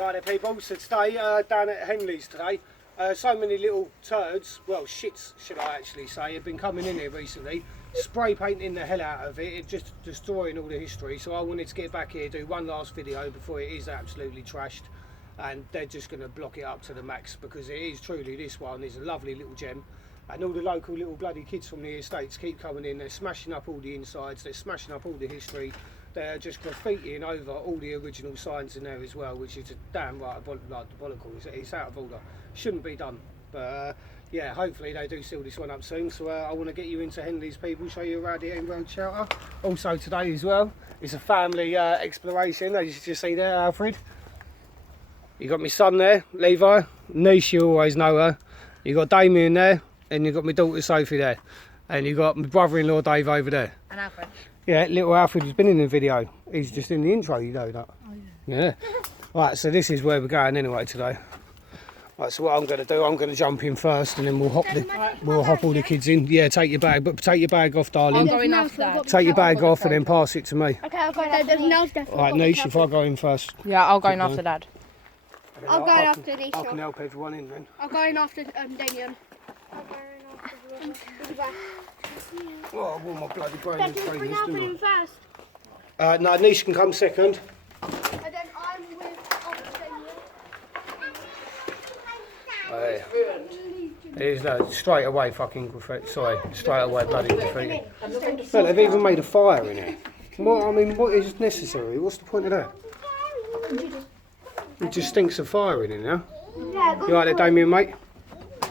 Right there people, so today down at Henleys today, so many little turds, well shits should I actually say, have been coming in here recently, spray painting the hell out of it, it's just destroying all the history, so I wanted to get back here, do one last video before it is absolutely trashed, and they're just going to block it up to the max, because it is truly, this one is a lovely little gem, and all the local little bloody kids from the estates keep coming in, they're smashing up all the insides, they're smashing up all the history. They're just graffitiing over all the original signs in there as well, which is a damn right diabolical. It's out of order. Shouldn't be done. But yeah, hopefully they do seal this one up soon. So I want to get you into Henley's people, show you around here in Road Shelter. Also today as well, it's a family exploration, as you just see there, Alfred. You got my son there, Levi. Niche, you always know her. You got Damien there, and you got my daughter Sophie there. And you got my brother-in-law Dave over there. And Alfred. Yeah, little Alfred has been in the video. He's just in the intro, you know that. Oh, yeah. Right, so this is where we're going anyway today. Right, so what I'm going to do, I'm going to jump in first, and then we'll hop all the kids in. Yeah, take your bag, but take your bag off, darling. I'm going after that. Take your bag off and then pass it to me. Okay, I'll go after Dad. Right, Niche, if I go in first. Yeah, I'll go in after Dad. I'll go after Niche. I can help everyone in then. I'll go in after Damien. I'll go in after the Oh, I want my bloody brain Dad, to bring Alfred in first. No, Niche can come second. And then I'm with Oh, yeah. It is straight away fucking graffiti. Sorry, straight away bloody graffiti. Look, they've even made a fire in here. What, I mean, what is necessary? What's the point of that? It just stinks of fire in here, yeah? You right there, Damien, mate?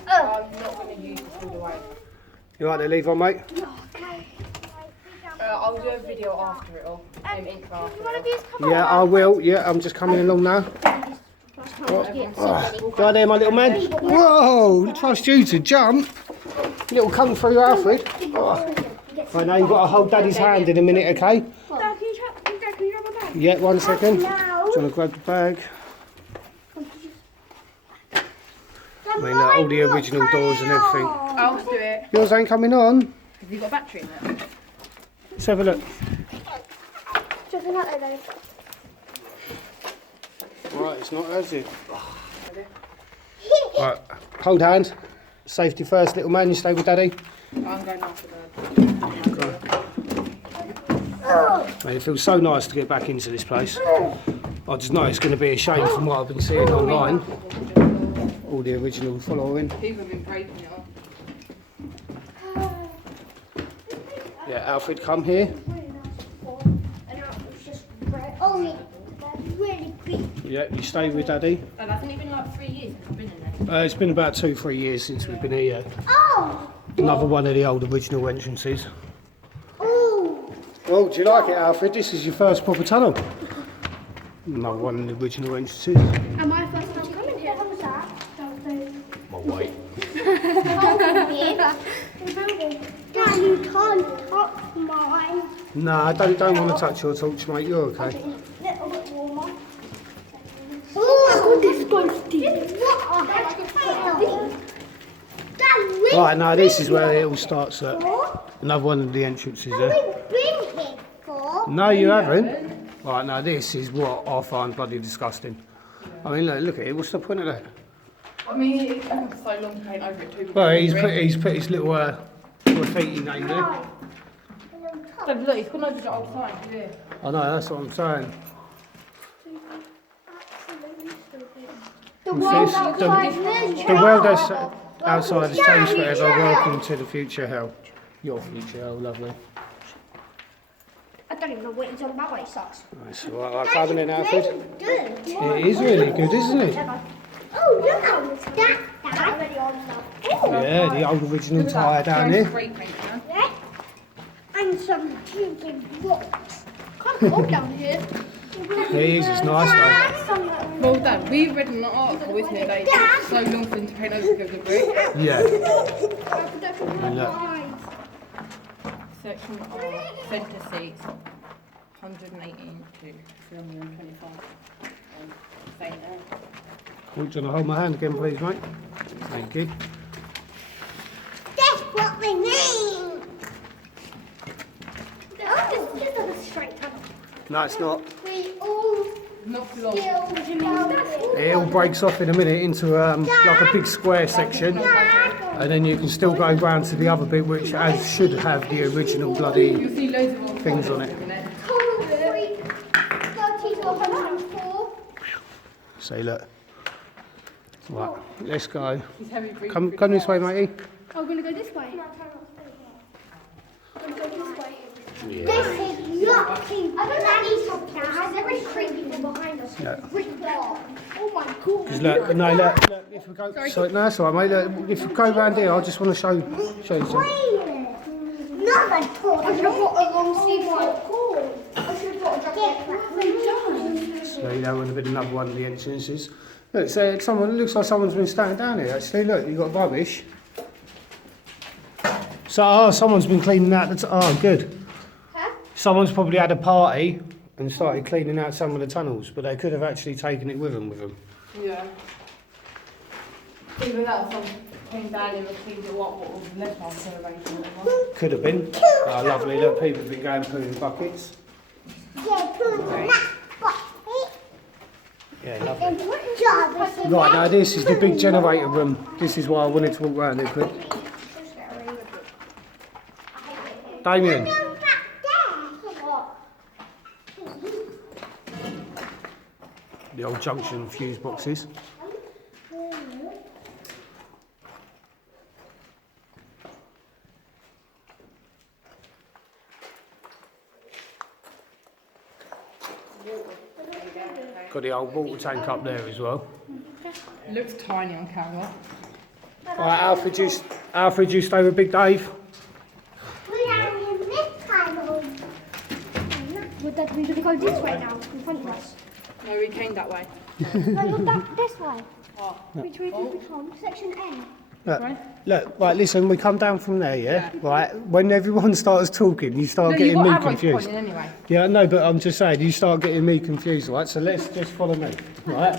I'm not going to use it all the way. You right there, Levi, mate? I'll do a video after it all. Yeah, I will. Yeah, I'm just coming along now. Right there, my little man. Whoa, trust you to jump. Little kung fu Alfred. Oh. Right, now you've got to hold Daddy's hand in a minute, okay? Dad, can you grab my bag? Yeah, 1 second. Do you want to grab the bag? I mean, all the original doors and everything. I'll do it. Yours ain't coming on. Have you got a battery in there? Let's have a look. Just a minute, Dad. Right, it's not, has it? Right, hold hand. Safety first, little man. You stay with Daddy. I'm going after Dad. Mate, it feels so nice to get back into this place. I just know it's going to be a shame from what I've been seeing online. All the original following. People have been breaking it off. Yeah, Alfred, come here. Yeah, you stay with Daddy. And hasn't it been like 3 years since I've been in there? It's been about 2-3 years since we've been here. Oh! Another one of the old original entrances. Oh! Oh, do you like it, Alfred? This is your first proper tunnel. Another one of the original entrances. Am I first time coming here? What was that? My weight. Dad, you can't touch mine. No, I don't want to touch your torch, mate. You're okay. A little bit warmer. Oh, this goes deep. Right, now this is where it all starts at. Another one of the entrances there. No, you haven't. Right, now this is what I find bloody disgusting. I mean, look at it. What's the point of that? I mean, it's taken so long to paint over it too. Well, he's put his little graffiti name there. Dad, look, he's gone over the old sign. Yeah. I know, that's what I'm saying. The What's this? The world outside has changed Daddy, forever. Welcome to the future hell. Your future hell, lovely. I don't even know what it's on my way socks. Nice. Right, coming in, Alfred. Good. It is really good, isn't it? Oh, look at that. Yeah, the old original tyre down here. Spray paint, huh? Yeah. And some chicken rocks. Can't go down here. It is, it's nice though. Well, Dad, we read an article, isn't it? Like, it's so long for them to paint over the brick. Yeah. And look. Section R, centre seats, 118 to 325. Same there. Do you want to hold my hand again, please, mate? Thank you. That's what we need. Oh, this is a straight tunnel. No, it's not. We all Not for long. It all breaks off in a minute into like a big square section, and then you can still go round to the other bit, which should have the original bloody You'll see loads of things on it. So look. Right, let's go. He's heavy breathing. Come this way, matey. Oh, we're gonna go this way. I'm going this way. Yeah. This is not clean. I don't like these top now. They're really creepy from behind us. No. Brick wall. Oh my god. Because look, no, look, if we go, sorry, no, that's all right, mate. Look, if we go round here, I just want to show you something. Another top. I should have got a long sleeve one. I should have got a jacket. So you know, would have been another one of the entrances. Look, so someone, it looks like someone's been standing down here actually. Look, you've got rubbish. So, someone's been cleaning out the, oh good. Huh? Someone's probably had a party and started cleaning out some of the tunnels, but they could have actually taken it with them. Yeah. Even that, some came down and cleaned it what was left on celebration. Could have been. Oh, lovely, look, people have been going through in buckets. Yeah, put that bucket. Yeah, lovely. And what job? Right, now this is the big generator room. This is why I wanted to walk around it quick. Damien. The old junction fuse boxes. Got the old water tank up there as well. It looks tiny on camera. Right, Alfred, you stay with Big Dave. We're going to go this way now, in front of us. No, we came that way. No, not this way. Oh. Which way did we come? Section A. Look, right, listen, we come down from there, yeah? Right, when everyone starts talking, you start getting me confused. Anyway. Yeah, no, but I'm just saying, you start getting me confused, right? So let's just follow me, right?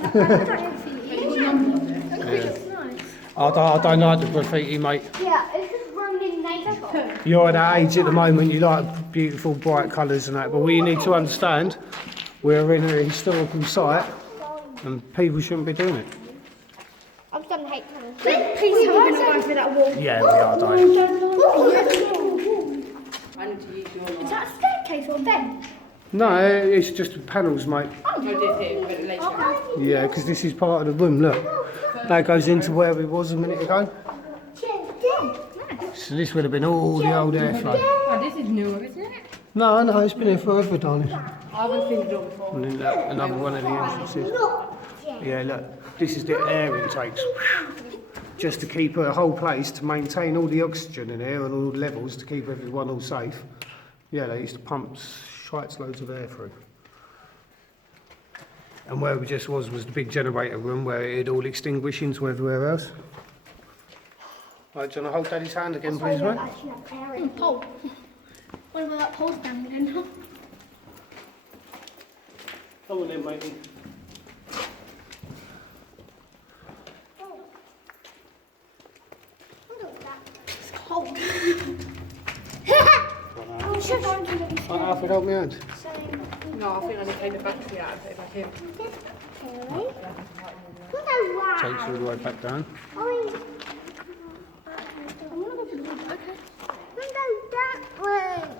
I don't like the graffiti, mate. Yeah, it's just running neighbour. You're at that age at the moment, you like beautiful, bright colours and that, but what you need to understand, we're in a historical site, and people shouldn't be doing it. I'm starting to hate colours. Please tell me we're not going through that wall. Yeah, we are, Dave. I need to use your Is that a staircase or a bed? No, it's just panels, mate. Oh, no, this here, but later. Yeah, because this is part of the room, look. That goes into where we was a minute ago. So this would have been all the old airflow. Oh, this is newer, isn't it? No, it's been here forever, darling. I haven't seen the door before. And then look, another one of the entrances. Yeah, look, this is the air intakes. Just to keep a whole place, to maintain all the oxygen in here and all the levels, to keep everyone all safe. Yeah, they used to pump shites loads of air through. And where we just was the big generator room where it'd all extinguish into everywhere else. Right, do you want to hold Daddy's hand again, please, mate? Pole. What about that pole stand again? Come on then, matey. It's cold. Right, Alfred, hold me hand. No, I think I need to take the battery out of it if I can. Takes you all the way back down.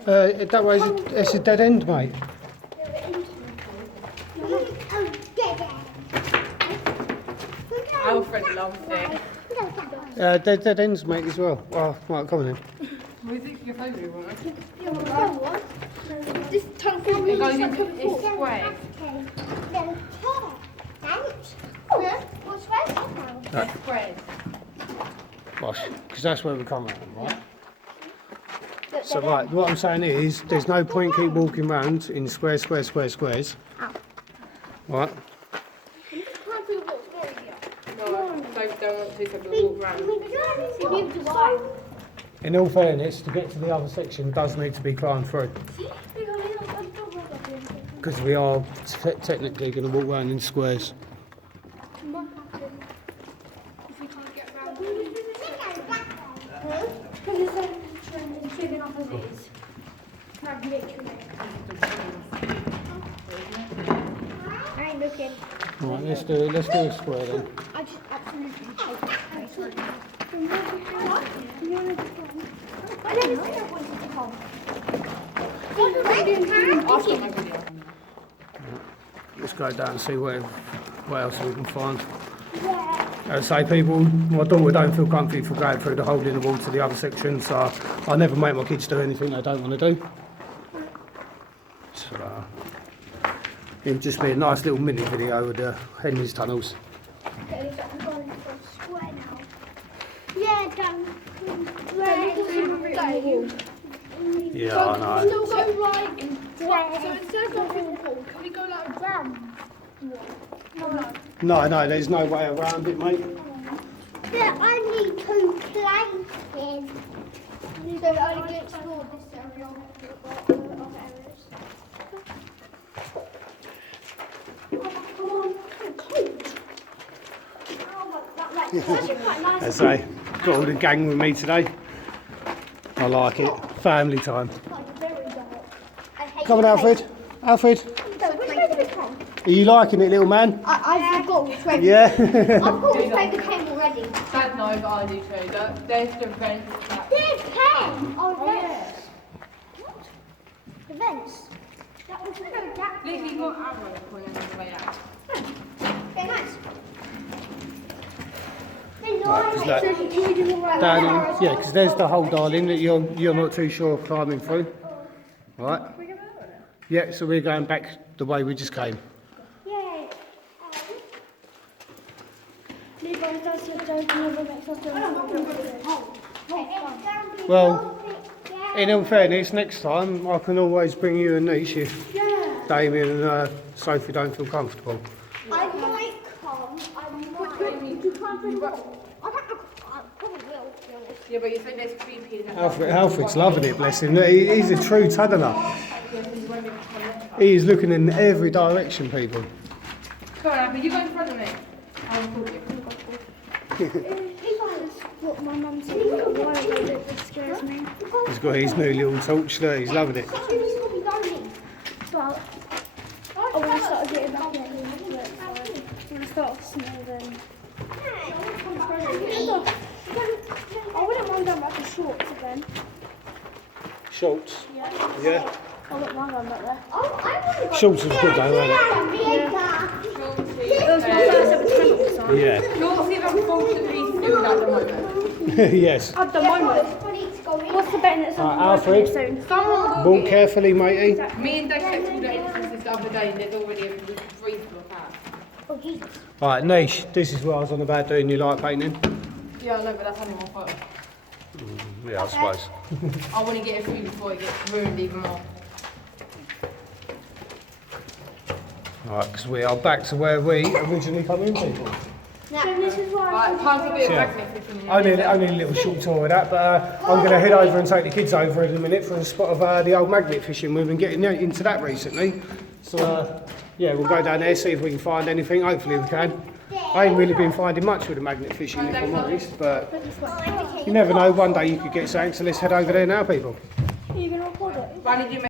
That way, it's a dead end, mate. Alfred loves it. Dead ends, mate, as well. Oh, right, come on then. What is it your favourite one? This tunnel It goes into it's square. Right. Squares. Gosh, because that's where we come from, right? So, right, what I'm saying is, there's no point keep walking round in squares. Right? No, don't want to, so we'll walk around. In all fairness, to get to the other section does need to be climbed through. Because we are technically going to walk around in squares. again. Right, let's do it. Let's do a square then. I just absolutely hate it. I never said I wanted to come. I'll stop my video. Let's go down and see what else we can find. Yeah. As I say, people, my daughter don't feel comfy for going through the hole in the wall to the other section, so I never make my kids do anything they don't want to do. So it'll just be a nice little mini video of the Henleys tunnels. Okay, I'm going for a square now. Yeah, down. Where? Yeah, I know. Still go like what? So instead of going through the pool, can we go like round? No, there's no way around it, mate. There are only 2 places. So we only get explored this area of areas. Come on, cold. It's actually quite nice. As I say, got all the gang with me today. I like it. Family time. Like very dark. I hate Come on, Alfred. Alfred, So which way do we come? are you liking it, little man? I've got which way. Yeah. I've got which way we came already. Dad knows, but I do too. There's the vents. There's pen. Oh, yeah. yes. What? The vents. That was no that. Literally got arrows pointing on the way out. Very nice. Right, is that down in, yeah, because there's the hole, darling, that you're not too sure of climbing through. Right? Yeah, so we're going back the way we just came. Yay. Levi's does your joke and never makes us do it. Well, in all fairness, next time I can always bring you a niche if Damien and Sophie don't feel comfortable. I might come. I might. Did you try and bring I probably will. Yeah, but you said there's creepy. Alfred's loving it, bless him. He's a true tunneler. He's looking in every direction, people. Come on, Abby, you go in front of me. I'll record you. What my mum said a little while ago that scares me. He's got his new little torch there, he's loving it. But I want to start getting back into it. So when I start smelling. I wouldn't mind going back to shorts again. Shorts? Yeah. I wouldn't mind going back there. Oh, I want to Shorts is good though, isn't It was my first ever tunnel sign. it? Yeah. You'll see them fortunately doing at the moment. Yes. At the moment. What's the betting that someone will Alfred. do soon? Someone will Walk carefully, matey. Me and Dad checked all the entrances the other day and there's already a free to look at. Oh, Jesus. Right, Niche, this is what I was on about doing. You like painting? Yeah, I know, but that's only one photo. Yeah, I suppose. I want to get it free before it gets ruined even more. Right, because we are back to where we originally come in, people. So this is why Right, time to be a Yeah. magnet fishing. Only a little short tour of that, but I'm going to head over and take the kids over in a minute for a spot of the old magnet fishing. We've been getting into that recently. So, yeah, we'll go down there, see if we can find anything. Hopefully we can. I ain't really been finding much with the magnet fishing, if I'm honest, but you never know. One day you could get something, so let's head over there now, people. Are you going to record it? Why did you